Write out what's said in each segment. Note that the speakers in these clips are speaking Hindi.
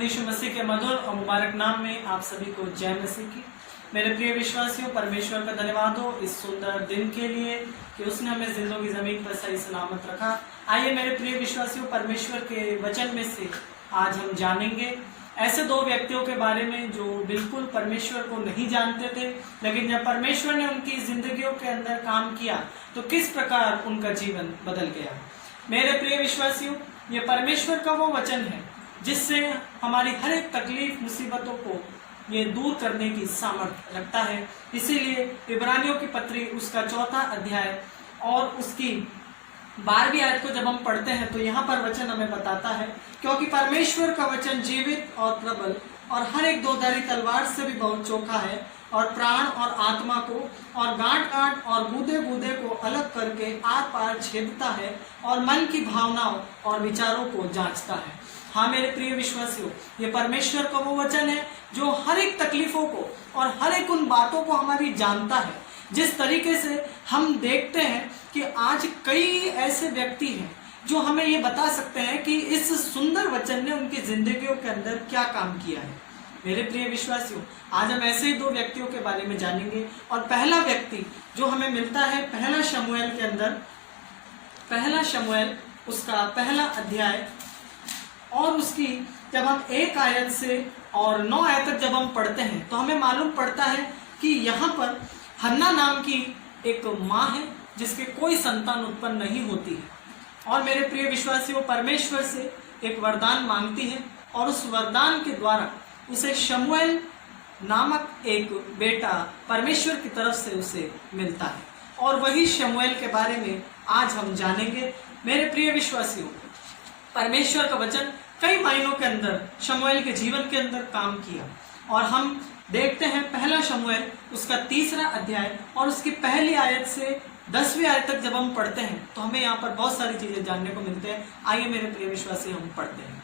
खुदावंद यीशु मसीह के मधुर और मुबारक नाम में आप सभी को जय मसीह की। मेरे प्रिय विश्वासियों, परमेश्वर का धन्यवाद हो इस सुंदर दिन के लिए कि उसने हमें जिंदगी जमीन पर सही सलामत रखा। आइए मेरे प्रिय विश्वासियों, परमेश्वर के वचन में से आज हम जानेंगे ऐसे दो व्यक्तियों के बारे में जो बिल्कुल परमेश्वर को नहीं जानते थे, लेकिन जब परमेश्वर ने उनकी जिंदगियों के अंदर काम किया तो किस प्रकार उनका जीवन बदल गया। मेरे प्रिय विश्वासियों, ये परमेश्वर का वो वचन है जिससे हमारी हर एक तकलीफ मुसीबतों को ये दूर करने की सामर्थ्य रखता है। इसीलिए इब्रानियों की पत्री उसका 4 अध्याय और उसकी 12वीं आयत को जब हम पढ़ते हैं तो यहाँ पर वचन हमें बताता है, क्योंकि परमेश्वर का वचन जीवित और प्रबल और हर एक दोधारी तलवार से भी बहुत चोखा है और प्राण और आत्मा को और गांठ और गूदे गूदे को अलग करके आर पार छेदता है और मन की भावनाओं और विचारों को जांचता है। हाँ मेरे प्रिय विश्वासियों, ये परमेश्वर का वो वचन है जो हर एक तकलीफों को और हर एक उन बातों को हमारी जानता है। जिस तरीके से हम देखते हैं कि आज कई ऐसे व्यक्ति हैं जो हमें ये बता सकते हैं कि इस सुंदर वचन ने उनकी जिंदगियों के अंदर क्या काम किया है। मेरे प्रिय विश्वासियों, आज हम ऐसे ही दो व्यक्तियों के बारे में जानेंगे और पहला व्यक्ति जो हमें मिलता है पहला शमूएल के अंदर, पहला शमूएल उसका 1 अध्याय और उसकी जब हम 1 आयत से और 9 आयत तक जब हम पढ़ते हैं तो हमें मालूम पड़ता है कि यहाँ पर हन्ना नाम की एक माँ है जिसके कोई संतान उत्पन्न नहीं होती है और मेरे प्रिय विश्वासियों, परमेश्वर से एक वरदान मांगती है और उस वरदान के द्वारा उसे शमूएल नामक एक बेटा परमेश्वर की तरफ से उसे मिलता है और वही शमूएल के बारे में आज हम जानेंगे। मेरे प्रिय विश्वासियों, परमेश्वर का वचन कई महीनों के अंदर शमूएल के जीवन के अंदर काम किया और हम देखते हैं 1 शमूएल उसका 3 अध्याय और उसकी 1 आयत से 10वीं आयत तक जब हम पढ़ते हैं तो हमें यहाँ पर बहुत सारी चीजें जानने को मिलते हैं। आइए मेरे प्रिय विश्वासी, हम पढ़ते हैं।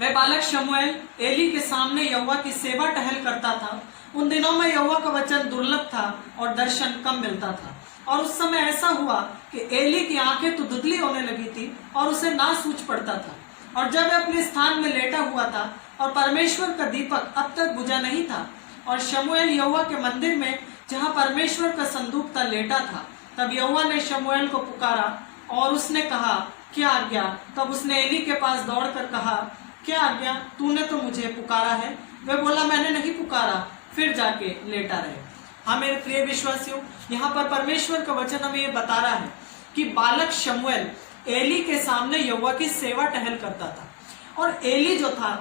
वह बालक शमूएल एली के सामने यहोवा की सेवा टहल करता था। उन दिनों में यहोवा का वचन दुर्लभ था और दर्शन कम मिलता था और उस समय ऐसा हुआ कि एली की आंखें तो धुंधली होने लगी थी और उसे ना सूझ पड़ता था और जब वह अपने स्थान में लेटा हुआ था और परमेश्वर का दीपक अब तक बुझा नहीं था और शमूएल यहोवा के मंदिर में जहाँ परमेश्वर का संदूक था लेटा था, तब यहोवा ने शमूएल को पुकारा और उसने कहा, क्या आज्ञा? तब उसने एली के पास दौड़कर कहा, क्या आज्ञा? तूने तो मुझे पुकारा है। वह बोला, मैंने नहीं पुकारा, फिर जाके लेटा रहे। हाँ मेरे प्रिय विश्वासियों, यहाँ पर परमेश्वर का वचन हमें ये बता रहा है कि बालक शमूएल एली के सामने यहोवा की सेवा टहल करता था और एली जो था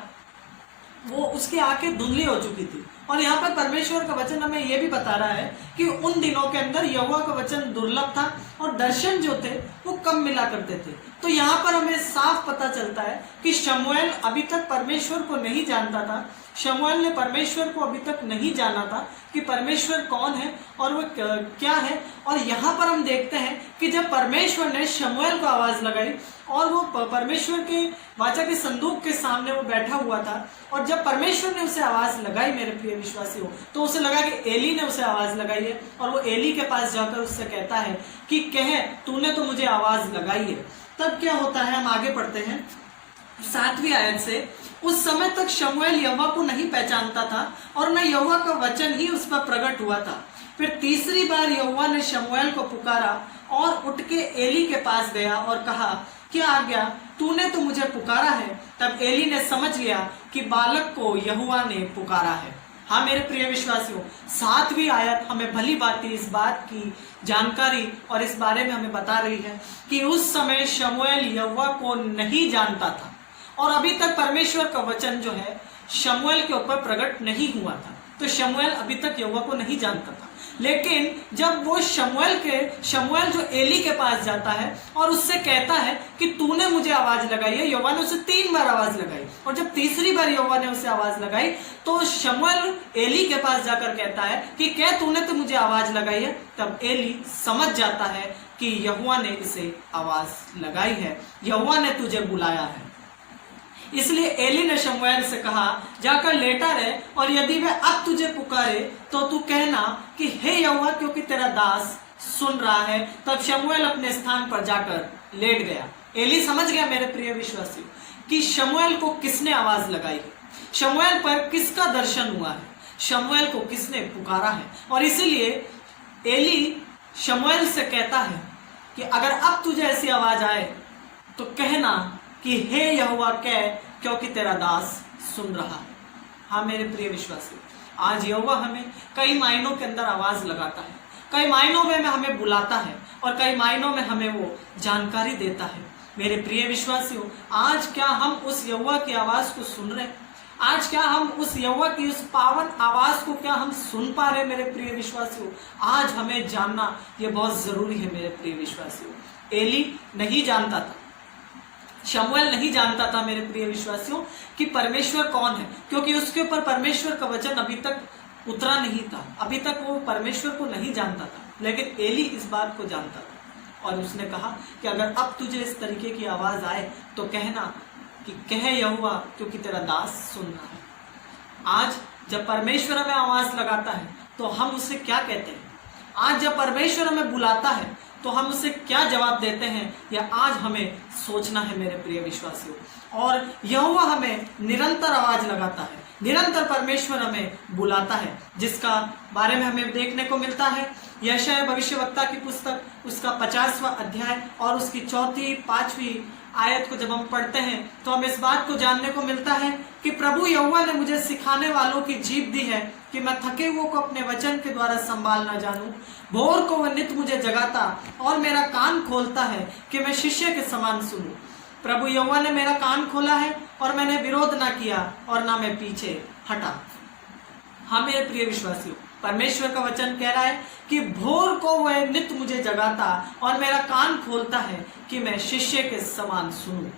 वो उसकी आंखें धुंधली हो चुकी थी और यहाँ पर परमेश्वर का वचन हमें यह भी बता रहा है कि उन दिनों के अंदर यहोवा का वचन दुर्लभ था और दर्शन जो थे वो कम मिला करते थे। तो यहाँ पर हमें साफ पता चलता है कि शमूएल अभी तक परमेश्वर को नहीं जानता था। शमूएल ने परमेश्वर को अभी तक नहीं जाना था कि परमेश्वर कौन है और वो क्या है। और यहाँ पर हम देखते हैं कि जब परमेश्वर ने शमूएल को आवाज लगाई और वो परमेश्वर के वाचा के संदूक के सामने वो बैठा हुआ था और जब परमेश्वर ने उसे आवाज लगाई मेरे प्रिय विश्वासियों, तो उसे लगा कि एली ने उसे आवाज लगाई है और वो एली के पास जाकर उससे कहता है कि कहे, तूने तो मुझे आवाज लगाई है। तब क्या होता है, हम आगे पढ़ते हैं 7वीं आयत से। उस समय तक शमूएल यहोवा को नहीं पहचानता था और न यहोवा का वचन ही उस पर प्रकट हुआ था। फिर तीसरी बार यहोवा ने शमूएल को पुकारा और उठ के एली के पास गया और कहा, क्या आज्ञा? तूने तो मुझे पुकारा है। तब एली ने समझ लिया कि बालक को यहोवा ने पुकारा है। हाँ मेरे प्रिय विश्वासियों, 7वीं आयत हमें भली भांति इस बात की जानकारी और इस बारे में हमें बता रही है कि उस समय शमूएल यहोवा को नहीं जानता था और अभी तक परमेश्वर का वचन जो है शमूएल के ऊपर प्रकट नहीं हुआ था। तो शमूएल अभी तक यहोवा को नहीं जानता था, लेकिन जब वो शमूएल जो एली के पास जाता है और उससे कहता है कि तूने मुझे आवाज लगाई है, यहोवा ने उसे 3 बार आवाज लगाई और जब तीसरी बार यहोवा ने उसे आवाज लगाई तो शमूएल एली के पास जाकर कहता है कि क्या तूने तो मुझे आवाज लगाई है। तब एली समझ जाता है कि यहोवा ने इसे आवाज लगाई है, यहोवा ने तुझे बुलाया है। इसलिए एली ने शमूएल से कहा, जाकर लेटा रहे और यदि वह अब तुझे पुकारे तो तू कहना कि हे यहोवा, क्योंकि तेरा दास सुन रहा है। तब शमूएल अपने स्थान पर जाकर लेट गया। एली समझ गया मेरे प्रिय विश्वासी कि शमूएल को किसने आवाज लगाई है, शमूएल पर किसका दर्शन हुआ है, शमूएल को किसने पुकारा है। और इसीलिए एली शमूएल से कहता है कि अगर अब तुझे ऐसी आवाज आए तो कहना कि हे यहोवा कह, क्योंकि तेरा दास सुन रहा है। हाँ मेरे प्रिय विश्वासी, आज यहोवा हमें कई मायनों के अंदर आवाज लगाता है, कई मायनों में हमें बुलाता है और कई मायनों में हमें वो जानकारी देता है। मेरे प्रिय विश्वासियों, आज क्या हम उस यहोवा की आवाज को सुन रहे हैं? आज क्या हम उस यहोवा की उस पावन आवाज को क्या हम सुन पा रहे हैं? मेरे प्रिय विश्वासियों, आज हमें जानना ये बहुत जरूरी है। मेरे प्रिय विश्वासियों, एली नहीं जानता था, शमूएल नहीं जानता था मेरे प्रिय विश्वासियों कि परमेश्वर कौन है, क्योंकि उसके ऊपर परमेश्वर का वचन अभी तक उतरा नहीं था, अभी तक वो परमेश्वर को नहीं जानता था। लेकिन एली इस बात को जानता था और उसने कहा कि अगर अब तुझे इस तरीके की आवाज आए तो कहना कि कह यहोवा, क्योंकि तेरा दास सुन रहा है। आज जब परमेश्वर हमें आवाज लगाता है तो हम उसे क्या कहते हैं? आज जब परमेश्वर हमें बुलाता है तो हम उसे क्या जवाब देते हैं, यह आज हमें सोचना है मेरे प्रिय विश्वासियों। और यहोवा हमें निरंतर आवाज लगाता है, निरंतर परमेश्वर हमें बुलाता है, जिसका बारे में हमें देखने को मिलता है यशायाह भविष्यवक्ता की पुस्तक, उसका 50वां अध्याय और उसकी 4, 5वीं आयत को जब हम पढ़ते हैं तो हमें इस बात को जानने को मिलता है कि प्रभु यहोवा ने मुझे सिखाने वालों की जीभ दी है कि मैं थके हुओं को अपने वचन के द्वारा संभालना जानूं। भोर को वह नित मुझे जगाता और मेरा कान खोलता है कि मैं शिष्य के समान सुनूं। प्रभु यहोवा ने मेरा कान खोला है और मैंने विरोध ना किया और ना मैं पीछे हटा। हाँ मेरे प्रिय विश्वासियों, परमेश्वर का वचन कह रहा है कि भोर को वह नित मुझे जगाता और मेरा कान खोलता है कि मैं शिष्य के समान सुनूं।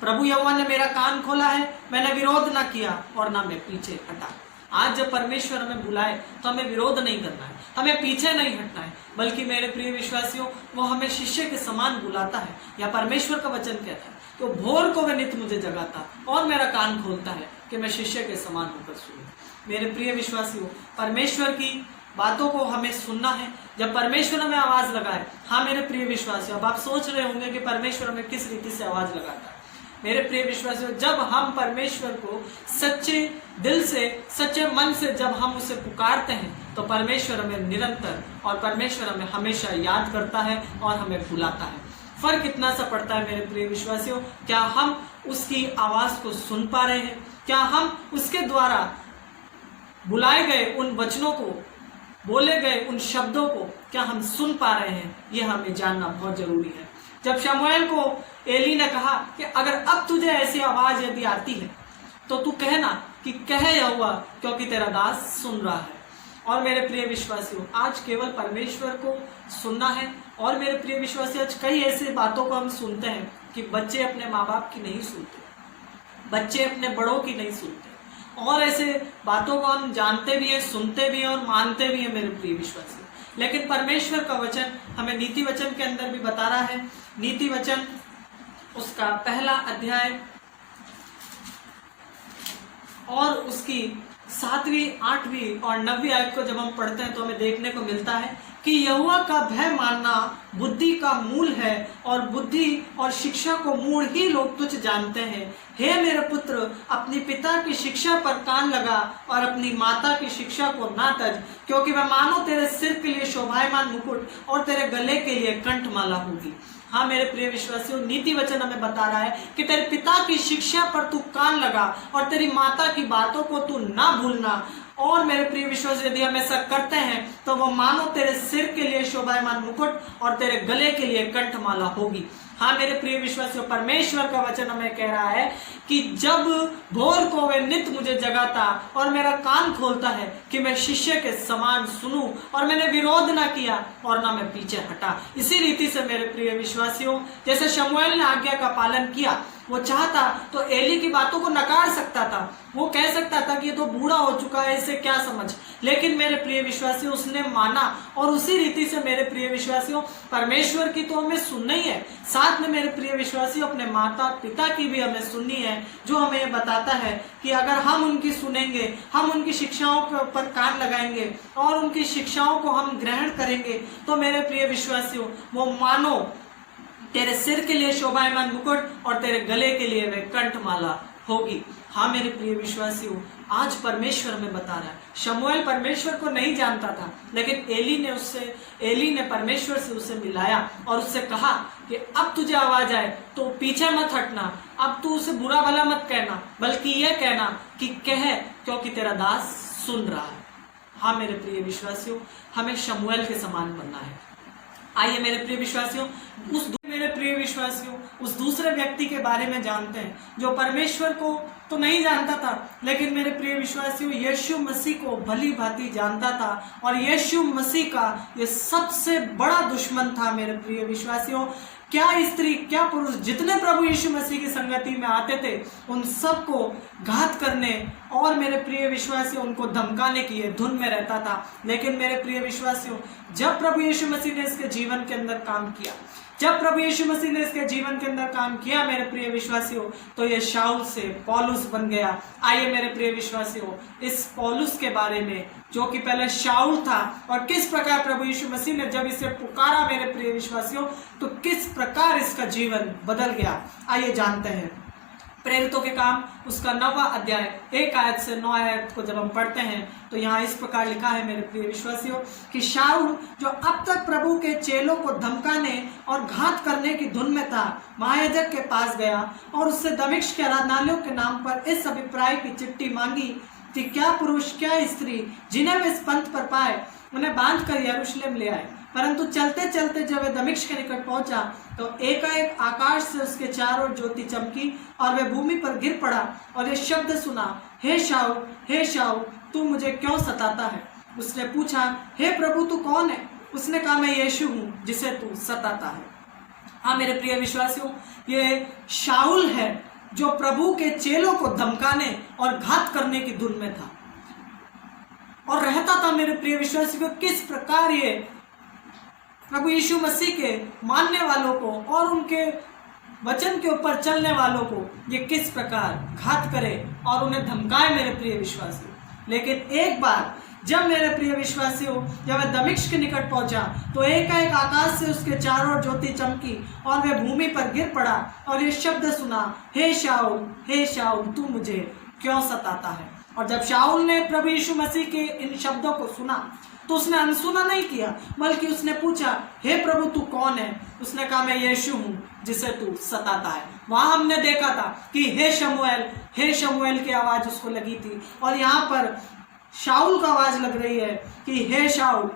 प्रभु यहोवा ने मेरा कान खोला है, मैंने विरोध ना किया और ना मैं पीछे हटा। आज जब परमेश्वर हमें बुलाए तो हमें विरोध नहीं करना है, हमें पीछे नहीं हटना है, बल्कि मेरे प्रिय विश्वासियों वो हमें शिष्य के समान बुलाता है। या परमेश्वर का वचन कहता है तो भोर को वह नित मुझे जगाता और मेरा कान खोलता है कि मैं शिष्य के समान होकर सुनूं। मेरे प्रिय विश्वासियों, परमेश्वर की बातों को हमें सुनना है। जब परमेश्वर हमें आवाज लगाए, हाँ मेरे प्रिय विश्वासियों, अब आप सोच रहे होंगे कि परमेश्वर हमें किस रीति से आवाज लगाता है। मेरे प्रिय विश्वासियों, जब हम परमेश्वर को सच्चे दिल से, सच्चे मन से जब हम उसे पुकारते हैं तो परमेश्वर हमें निरंतर और परमेश्वर हमें हमेशा याद करता है और हमें बुलाता है। फर्क इतना सा पड़ता है मेरे प्रिय विश्वासियों, क्या हम उसकी आवाज को सुन पा रहे हैं? क्या हम उसके द्वारा बुलाए गए उन वचनों को, बोले गए उन शब्दों को क्या हम सुन पा रहे हैं? यह हमें जानना बहुत जरूरी है। जब शमूएल को एली ने कहा कि अगर अब तुझे ऐसी आवाज यदि आती है तो तू कहना कि कह यहोवा, क्योंकि तेरा दास सुन रहा है। और मेरे प्रिय विश्वासियों, आज केवल परमेश्वर को सुनना है। और मेरे प्रिय विश्वासियों, आज कई ऐसी बातों को हम सुनते हैं कि बच्चे अपने माँ बाप की नहीं सुनते, बच्चे अपने बड़ों की नहीं सुनते, और ऐसे बातों को हम जानते भी हैं, सुनते भी हैं और मानते भी हैं मेरे प्रिय विश्वासियों। लेकिन परमेश्वर का वचन हमें नीति वचन के अंदर भी बता रहा है। नीति वचन उसका 1 अध्याय और उसकी 7वीं, 8वीं और 9वीं आयत को जब हम पढ़ते हैं तो हमें देखने को मिलता है कि यहोवा का भय मानना बुद्धि का मूल है और बुद्धि और शिक्षा को मूल ही लोग तुच्छ जानते हैं। हे मेरे पुत्र, अपनी पिता की शिक्षा पर कान लगा और अपनी माता की शिक्षा को ना तज, क्योंकि वह मानो तेरे सिर के लिए शोभायमान मुकुट और तेरे गले के लिए कंठमाला होगी। हाँ मेरे प्रिय विश्वासियों, नीति वचन हमें बता रहा है कि तेरे पिता की शिक्षा पर तू कान लगा और तेरी माता की बातों को तू ना भूलना। और मेरे प्रिय विश्वास, यदि हम ऐसा करते हैं तो वो मानो तेरे सिर के लिए शोभायमान मुकुट और तेरे गले के लिए कंठमाला होगी। हाँ मेरे प्रिय विश्वासियों, परमेश्वर का वचन हमें कह रहा है कि जब भोर को वह नित मुझे जगाता और मेरा कान खोलता है कि मैं शिष्य के समान सुनूं, और मैंने विरोध ना किया और ना मैं पीछे हटा। इसी रीति से मेरे प्रिय विश्वासियों, जैसे शमूएल ने आज्ञा का पालन किया, वो चाहता तो एली की बातों को नकार सकता था, वो कह सकता था कि ये तो बूढ़ा हो चुका है, इसे क्या समझ। लेकिन मेरे प्रिय विश्वासियों, उसने माना। और उसी रीति से मेरे प्रिय विश्वासियों, परमेश्वर की तो हमें सुनना ही है, साथ में मेरे प्रिय विश्वासियों अपने माता पिता की भी हमें सुननी है, जो हमें ये बताता है कि अगर हम उनकी सुनेंगे, हम उनकी शिक्षाओं पर कान लगाएंगे और उनकी शिक्षाओं को हम ग्रहण करेंगे तो मेरे प्रिय विश्वासियों, वो तेरे सिर के लिए शोभायमान मुकुट और तेरे गले के लिए वह कंठमाला होगी। हाँ मेरे प्रिय विश्वासियों, आज परमेश्वर हमें बता रहा है। शमूएल परमेश्वर को नहीं जानता था, लेकिन एली ने परमेश्वर से उसे मिलाया और उससे कहा कि अब तुझे आवाज आए तो पीछे मत हटना, अब तू उसे बुरा भला मत कहना, बल्कि यह कहना कि कह, क्योंकि तेरा दास सुन रहा है। हाँ मेरे प्रिय विश्वासियों, हमें शमूएल के समान बनना है। आइए मेरे प्रिय विश्वासियों, उस दूसरे व्यक्ति के बारे में जानते हैं जो परमेश्वर को तो नहीं जानता था, लेकिन मेरे प्रिय विश्वासियों यीशु मसीह को भली भांति जानता था। और यीशु मसीह का ये सबसे बड़ा दुश्मन था मेरे प्रिय विश्वासियों। क्या स्त्री क्या पुरुष जितने प्रभु यीशु मसीह की संगति में आते थे, उन सबको घात करने और मेरे प्रिय विश्वासियों उनको धमकाने की ये धुन में रहता था। लेकिन मेरे प्रिय विश्वासियों, जब प्रभु यीशु मसीह ने इसके जीवन के अंदर काम किया, मेरे प्रिय विश्वासियों, तो ये शाऊल से पौलुस बन गया। आइए मेरे प्रिय विश्वासियों, इस पौलुस के बारे में, जो कि पहले शाऊल था, और किस प्रकार प्रभु यीशु मसीह ने जब इसे पुकारा मेरे प्रिय विश्वासियों, तो किस प्रकार इसका जीवन बदल गया। आइए जानते हैं। प्रेरितों के काम उसका 9वां अध्याय 1 आयत से 9 आयत को जब हम पढ़ते हैं, तो यहाँ इस प्रकार लिखा है मेरे प्रिय विश्वासियों कि शाऊल जो अब तक प्रभु के चेलों को धमकाने और घात करने की धुन में था, महायाजक के पास गया और उससे दमिश्क के आराधनालयों के नाम पर इस अभिप्राय की चिट्ठी मांगी कि क्या पुरुष क्या स्त्री जिन्हें वे इस पंथ पर पाए, उन्हें बांध कर यरूशलेम ले आए। परंतु चलते चलते जब वह दमिश्क के निकट पहुंचा, तो एकाएक आकाश से उसके चारों ओर ज्योति चमकी और वह भूमि पर गिर पड़ा और ये शब्द सुना, हे शाऊल, तू मुझे क्यों सताता है? उसने पूछा, हे प्रभु तू कौन है? उसने कहा, मैं यीशु हूँ जिसे तू सताता है। हाँ मेरे प्रिय विश्वासियों, ये शाऊल है जो प्रभु के चेलों को धमकाने और घात करने की धुन में था और रहता था। मेरे प्रिय विश्वासियों, किस प्रकार ये प्रभु यीशु मसीह के मानने वालों को और उनके वचन के ऊपर चलने वालों को ये किस प्रकार घात करे और उन्हें धमकाए मेरे प्रिय विश्वासियों। लेकिन एक बार जब मेरे प्रिय विश्वासियों जब वह दमिश्क के निकट पहुंचा, तो एकाएक आकाश से उसके चारों ओर ज्योति चमकी और वह भूमि पर गिर पड़ा और ये शब्द सुना, हे शाऊल, तू मुझे क्यों सताता है? और जब शाऊल ने प्रभु यीशु मसीह के इन शब्दों को सुना, तो उसने अनसुना नहीं किया, बल्कि उसने पूछा, हे प्रभु तू कौन है? उसने कहा, मैं यीशु हूँ जिसे तू सताता है। वहां हमने देखा था कि हे शमूएल की आवाज उसको लगी थी, और यहाँ पर शाऊल का आवाज लग रही है कि हे शाऊल।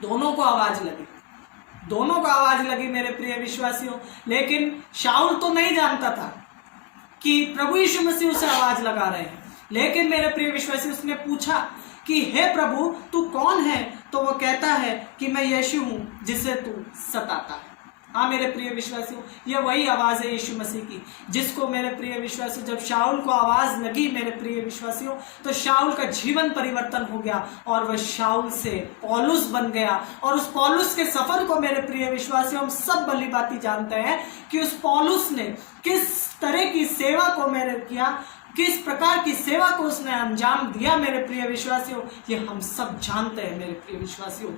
दोनों को आवाज लगी मेरे प्रिय विश्वासियों। लेकिन शाऊल तो नहीं जानता था कि प्रभु यीशु मसीह उसे आवाज लगा रहे हैं। लेकिन मेरे प्रिय विश्वासी, उसने पूछा कि हे प्रभु तू कौन है? तो वो कहता है कि मैं यीशु हूं जिसे तू सताता है। हाँ मेरे प्रिय विश्वासियों, ये वही आवाज है यीशु मसीह की, जिसको मेरे प्रिय विश्वासियों जब शाऊल को आवाज लगी मेरे प्रिय विश्वासियों, तो शाऊल का जीवन परिवर्तन हो गया और वह शाऊल से पौलुस बन गया। और उस पौलुस के सफर को मेरे प्रिय विश्वासियों हम सब भली भांति जानते हैं कि उस पौलुस ने किस तरह की सेवा को किया, किस प्रकार की सेवा को उसने अंजाम दिया मेरे प्रिय विश्वासियों, ये हम सब जानते हैं मेरे प्रिय विश्वासियों।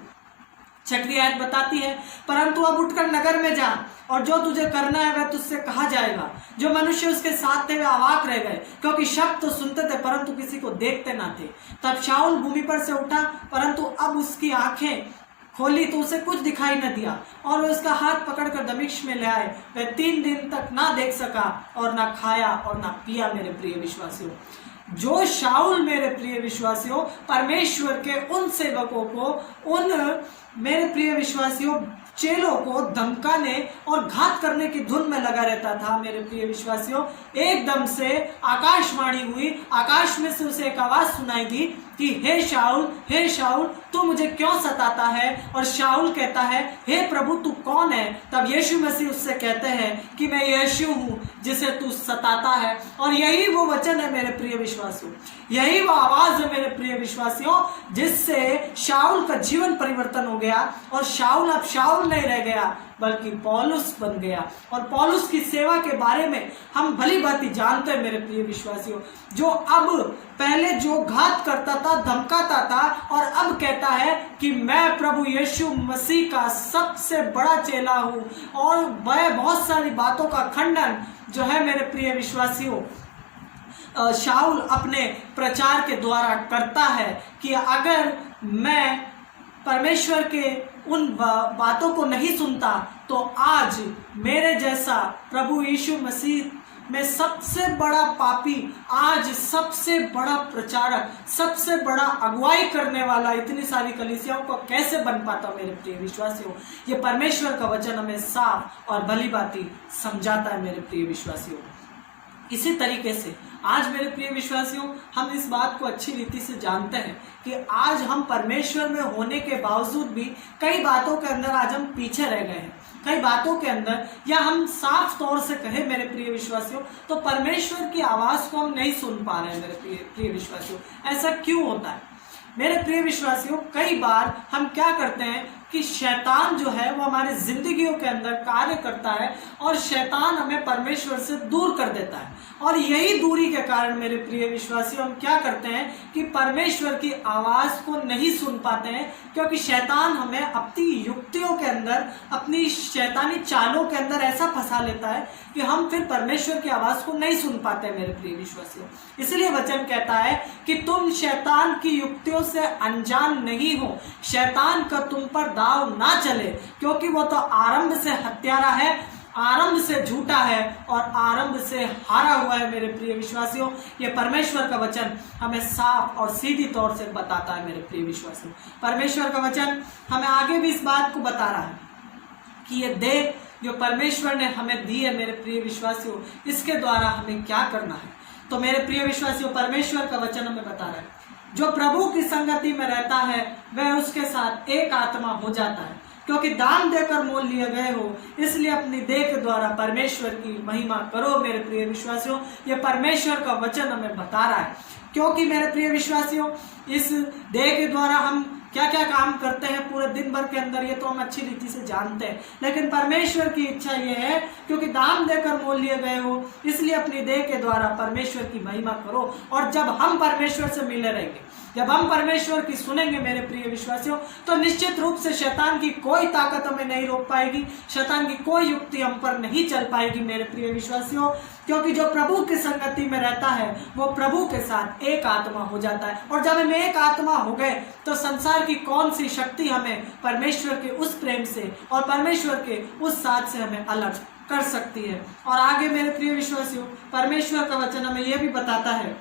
6वीं आयत बताती है, परंतु अब उठकर नगर में जा और जो तुझे करना है वह तुझसे कहा जाएगा। जो मनुष्य उसके साथ थे वे अवाक रह गए, क्योंकि शब्द तो सुनते थे परंतु किसी को देखते ना थे। तब शाऊल भूमि पर से उठा, परंतु अब उसकी आंखें खोली तो उसे कुछ दिखाई न दिया, और वह उसका हाथ पकड़कर दमिश्क में ले आए। वह 3 दिन तक ना देख सका और ना खाया और ना पिया मेरे प्रिय विश्वासियों। जो शाऊल मेरे प्रिय विश्वासियों परमेश्वर के उन सेवकों को, उन मेरे प्रिय विश्वासियों चेलों को धमकाने और घात करने की धुन में लगा रहता था मेरे प्रिय विश्वासियों, एकदम से आकाशवाणी हुई, आकाश में से उसे एक आवाज सुनाई दी कि हे शाऊल तू मुझे क्यों सताता है? और शाऊल कहता है, हे प्रभु तू कौन है? तब यीशु मसीह उससे कहते हैं कि मैं यीशु हूँ जिसे तू सताता है। और यही वो वचन है मेरे प्रिय विश्वासियों, यही वो आवाज है मेरे प्रिय विश्वासियों, जिससे शाऊल का जीवन परिवर्तन हो गया। और शाऊल अब शाऊल नहीं रह गया, बल्कि पौलुस बन गया। और पौलुस की सेवा के बारे में हम भली भांति जानते हैं मेरे प्रिय विश्वासियों, जो अब पहले जो घात करता था, धमकाता था, और अब कहता है कि मैं प्रभु यीशु मसीह का सबसे बड़ा चेला हूँ। और वह बहुत सारी बातों का खंडन जो है मेरे प्रिय विश्वासियों शाऊल अपने प्रचार के द्वारा करता है कि अगर मैं परमेश्वर के उन बातों को नहीं सुनता तो आज मेरे जैसा प्रभु यीशु मसीह में सबसे बड़ा पापी, आज सबसे बड़ा प्रचारक, सबसे बड़ा अगुवाई करने वाला इतनी सारी कलीसियाओं को कैसे बन पाता। मेरे प्रिय विश्वासियों, ये परमेश्वर का वचन हमें साफ और भली भांति समझाता है मेरे प्रिय विश्वासियों। इसी तरीके से आज मेरे प्रिय विश्वासियों हम इस बात को अच्छी रीति से जानते हैं कि आज हम परमेश्वर में होने के बावजूद भी कई बातों के अंदर आज हम पीछे रह गए हैं। कई बातों के अंदर, या हम साफ तौर से कहें मेरे प्रिय विश्वासियों, तो परमेश्वर की आवाज़ को हम नहीं सुन पा रहे हैं मेरे प्रिय विश्वासियों। ऐसा क्यों होता है मेरे प्रिय विश्वासियों? कई बार हम क्या करते हैं कि शैतान जो है वो हमारे जिंदगियों के अंदर कार्य करता है और शैतान हमें परमेश्वर से दूर कर देता है। और यही दूरी के कारण मेरे प्रिय विश्वासियों हम क्या करते हैं कि परमेश्वर की आवाज़ को नहीं सुन पाते हैं, क्योंकि शैतान हमें अपनी युक्तियों के अंदर, अपनी शैतानी चालों के अंदर ऐसा फंसा लेता है कि हम फिर परमेश्वर की आवाज़ को नहीं सुन पाते हैं मेरे प्रिय विश्वासियों। इसलिए वचन कहता है कि तुम शैतान की युक्तियों से अनजान नहीं हो, शैतान का तुम पर दाव ना चले, क्योंकि वो तो आरंभ से हत्यारा है, आरंभ से झूठा है और आरंभ से हारा हुआ है मेरे प्रिय विश्वासियों। ये परमेश्वर का वचन हमें साफ और सीधी तौर से बताता है मेरे प्रिय विश्वासियों। परमेश्वर का वचन हमें आगे भी इस बात को बता रहा है कि ये देह जो परमेश्वर ने हमें दी है मेरे प्रिय विश्वासियों, इसके द्वारा हमें क्या करना है। तो मेरे प्रिय विश्वासियों, परमेश्वर का वचन हमें बता रहा है, जो प्रभु की संगति में रहता है वह उसके साथ एक आत्मा हो जाता है, क्योंकि दाम देकर मोल लिए गए हो, इसलिए अपनी देह के द्वारा परमेश्वर की महिमा करो। मेरे प्रिय विश्वासियों, ये परमेश्वर का वचन हमें बता रहा है, क्योंकि मेरे प्रिय विश्वासियों इस देह के द्वारा हम क्या क्या काम करते हैं पूरे दिन भर के अंदर, ये तो हम अच्छी रीति से जानते हैं। लेकिन परमेश्वर की इच्छा ये है, क्योंकि दाम देकर मोल लिए गए हो, इसलिए अपनी देह के द्वारा परमेश्वर की महिमा करो। और जब हम परमेश्वर से मिले रहेंगे, जब हम परमेश्वर की सुनेंगे मेरे प्रिय विश्वासियों, तो निश्चित रूप से शैतान की कोई ताकत हमें नहीं रोक पाएगी, शैतान की कोई युक्ति हम पर नहीं चल पाएगी मेरे प्रिय विश्वासियों, क्योंकि जो प्रभु की संगति में रहता है वो प्रभु के साथ एक आत्मा हो जाता है। और जब हम एक आत्मा हो गए तो संसार की कौन सी शक्ति हमें परमेश्वर के उस प्रेम से और परमेश्वर के उस साथ से हमें अलग कर सकती है। और आगे मेरे प्रिय विश्वासियों, परमेश्वर का वचन हमें यह भी बताता है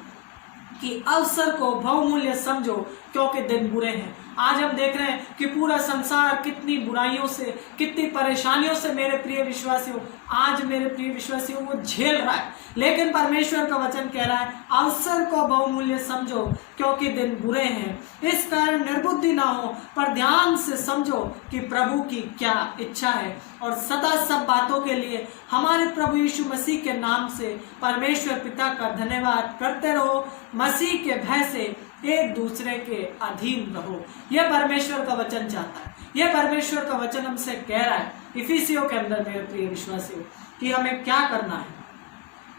कि अवसर को बहुमूल्य समझो, क्योंकि दिन बुरे हैं। आज हम देख रहे हैं कि पूरा संसार कितनी बुराइयों से, कितनी परेशानियों से मेरे प्रिय विश्वासियों आज मेरे प्रिय विश्वासियों वो झेल रहा है। लेकिन परमेश्वर का वचन कह रहा है, अवसर को बहुमूल्य समझो, क्योंकि दिन बुरे हैं। इस कारण निर्बुद्धि ना हो, पर ध्यान से समझो कि प्रभु की क्या इच्छा है, और सदा सब बातों के लिए हमारे प्रभु यीशु मसीह के नाम से परमेश्वर पिता का धन्यवाद करते रहो। मसीह के भय से एक दूसरे के अधीन रहो। यह परमेश्वर का वचन चाहता है, यह परमेश्वर का वचन हमसे कह रहा है इफिसियों के अंदर मेरे प्रिय विश्वासियों कि हमें क्या करना है।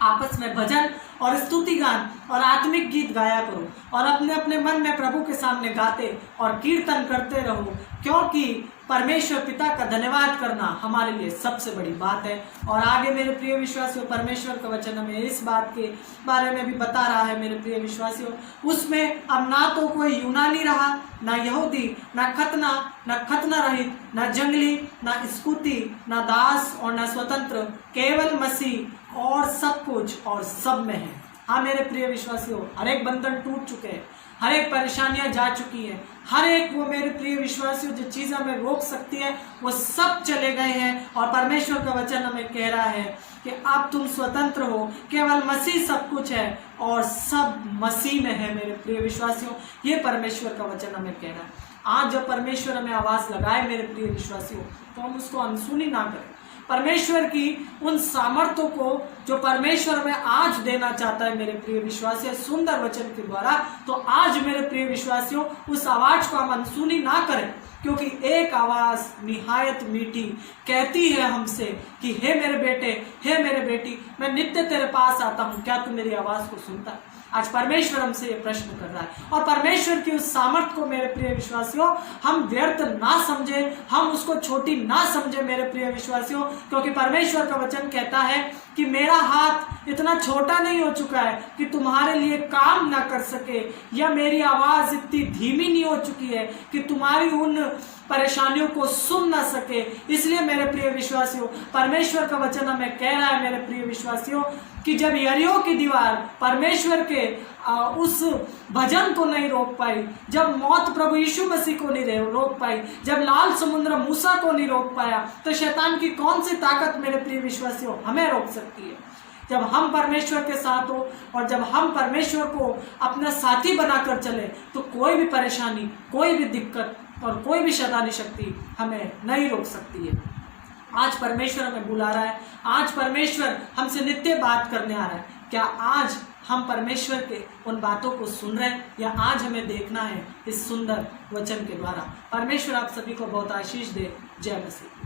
आपस में भजन और स्तुति गान और आत्मिक गीत गाया करो, और अपने अपने मन में प्रभु के सामने गाते और कीर्तन करते रहो, क्योंकि परमेश्वर पिता का धन्यवाद करना हमारे लिए सबसे बड़ी बात है। और आगे मेरे प्रिय विश्वासियों, परमेश्वर का वचन हमें इस बात के बारे में भी बता रहा है मेरे प्रिय विश्वासियों, उसमें अब ना तो कोई यूनानी रहा, ना यहूदी, ना खतना रहित, ना जंगली, ना स्कूती, ना दास और ना स्वतंत्र, केवल मसीह और सब कुछ और सब में है। हाँ मेरे प्रिय विश्वासियों, हर एक बंधन टूट चुके हैं, हर एक परेशानियां जा चुकी है, हर एक वो मेरे प्रिय विश्वासियों जो चीज़ हमें रोक सकती है वो सब चले गए हैं। और परमेश्वर का वचन हमें कह रहा है कि अब तुम स्वतंत्र हो, केवल मसीह सब कुछ है और सब मसीह में है मेरे प्रिय विश्वासियों। ये परमेश्वर का वचन हमें कह रहा है। आज जब परमेश्वर हमें आवाज़ लगाए मेरे प्रिय विश्वासियों, तो हम उसको अनसुनी ना करें। परमेश्वर की उन सामर्थ्यों को जो परमेश्वर हमें आज देना चाहता है मेरे प्रिय विश्वासियों सुंदर वचन के द्वारा, तो आज मेरे प्रिय विश्वासियों उस आवाज को हम अनसुनी ना करें, क्योंकि एक आवाज़ निहायत मीठी कहती है हमसे कि हे मेरे बेटे, हे मेरे बेटी, मैं नित्य तेरे पास आता हूँ, क्या तू मेरी आवाज़ को सुनता है? आज परमेश्वर हमसे ये प्रश्न कर रहा है, और परमेश्वर की उस सामर्थ्य को मेरे प्रिय विश्वासियों हम व्यर्थ ना समझे, हम उसको छोटी ना समझे मेरे प्रिय विश्वासियों, क्योंकि परमेश्वर का वचन कहता है कि मेरा हाथ इतना छोटा नहीं हो चुका है कि तुम्हारे लिए काम ना कर सके, या मेरी आवाज़ इतनी धीमी नहीं हो चुकी है कि तुम्हारी उन परेशानियों को सुन ना सके। इसलिए मेरे प्रिय विश्वासियों, परमेश्वर का वचन हमें कह रहा है मेरे प्रिय विश्वासियों कि जब यरीहो की दीवार परमेश्वर के उस भजन को नहीं रोक पाई, जब मौत प्रभु यीशु मसीह को नहीं रोक पाई, जब लाल समुद्र मूसा को नहीं रोक पाया, तो शैतान की कौन सी ताकत मेरे प्रिय विश्वासियों हमें रोक सकती है? जब हम परमेश्वर के साथ हो और जब हम परमेश्वर को अपना साथी बनाकर चले, तो कोई भी परेशानी, कोई भी दिक्कत और कोई भी शैतानी शक्ति हमें नहीं रोक सकती है। आज परमेश्वर हमें बुला रहा है, आज परमेश्वर हमसे नित्य बात करने आ रहा है। क्या आज हम परमेश्वर के उन बातों को सुन रहे हैं, या आज हमें देखना है इस सुंदर वचन के द्वारा? परमेश्वर आप सभी को बहुत आशीष दे। जय मसीह।